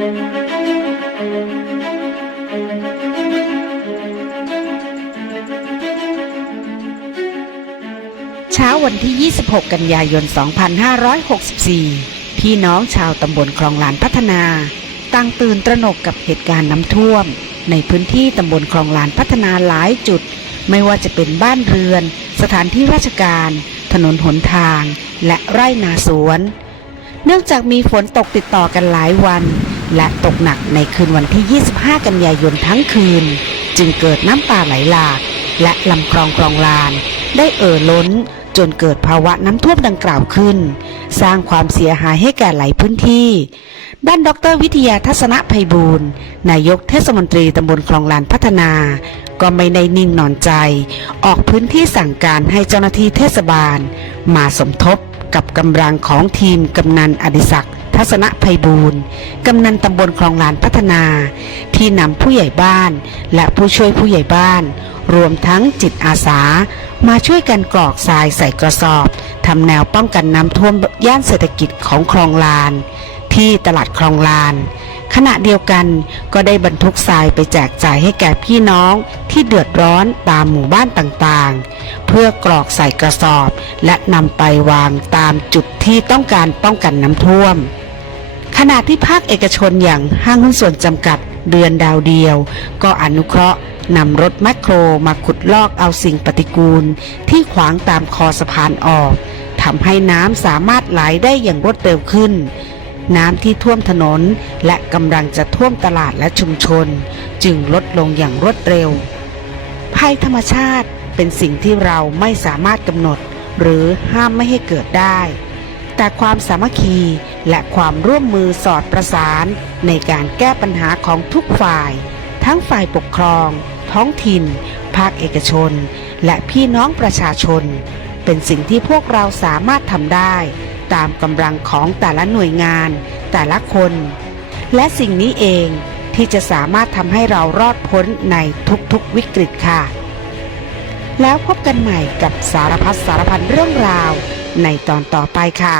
เช้าวันที่ 26 กันยายน 2564 พี่น้องชาวตำบลคลองลานพัฒนาต่างตื่นตระหนกกับเหตุการณ์น้ำท่วม ในพื้นที่ตำบลคลองลานพัฒนาหลายจุด ไม่ว่าจะเป็นบ้านเรือน สถานที่ราชการ ถนนหนทาง และไร่นาสวน เนื่องจากมีฝนตกติดต่อกันหลายวัน และตกหนักในคืนวันที่ 25 กันยายนทั้งคืน จึงเกิดน้ำป่าไหลหลาก และลำคลองคลองลาน ได้เอ่อล้นจนเกิดภาวะน้ำท่วมดังกล่าวขึ้น สร้างความเสียหายให้แก่หลายพื้นที่ ด้านดรวิทยาทัศนภัยบูรณ์นายกเทศมนตรีตำบลคลองลานพัฒนา ก็ไม่ได้นิ่งนอนใจ ออกพื้นที่สั่งการให้เจ้าหน้าที่เทศบาล มาสมทบกับกำลังของทีมกำนันอดิศักดิ์ ทัศนภัยบูรณ์กำนันตำบลคลองลานพัฒนา ที่นำผู้ใหญ่บ้าน และผู้ช่วยผู้ใหญ่บ้าน รวมทั้งจิตอาสา มาช่วยกันกรอกทรายใส่กระสอบทำแนวป้องกันน้ำท่วมย่านเศรษฐกิจของคลองลาน ที่ตลาดคลองลาน ขณะเดียวกันก็ได้บรรทุกทรายไปแจกจ่ายให้แก่พี่น้องที่เดือดร้อนตามหมู่บ้านต่างๆ เพื่อกรอกใส่กระสอบ และนำไปวางตามจุดที่ต้องการป้องกันน้ำท่วม ขณะที่ภาคเอกชนอย่างห้างหุ้นส่วนจำกัดเดือนดาวเดียว ก็อนุเคราะห์นำรถแมคโครมาขุดลอกเอาสิ่งปฏิกูล ที่ขวางตามคอสะพานออกทำให้น้ำสามารถไหลได้อย่างรวดเร็วขึ้น น้ำที่ท่วมถนนและกำลังจะท่วมตลาดและชุมชน จึงลดลงอย่างรวดเร็ว ภัยธรรมชาติเป็นสิ่งที่เราไม่สามารถกำหนด หรือห้ามไม่ให้เกิดได้ แต่ความสามัคคีและความร่วมมือสอดประสานในการแก้ปัญหาของทุกฝ่าย ทั้งฝ่ายปกครอง ท้องถิ่น ภาคเอกชน และพี่น้องประชาชน เป็นสิ่งที่พวกเราสามารถทำได้ ตามกำลังของแต่ละหน่วยงาน แต่ละคน และสิ่งนี้เองที่จะสามารถทำให้เรารอดพ้นในทุกๆวิกฤตค่ะ แล้วพบกันใหม่กับสารพัดสารพันเรื่องราว ในตอนต่อไปค่ะ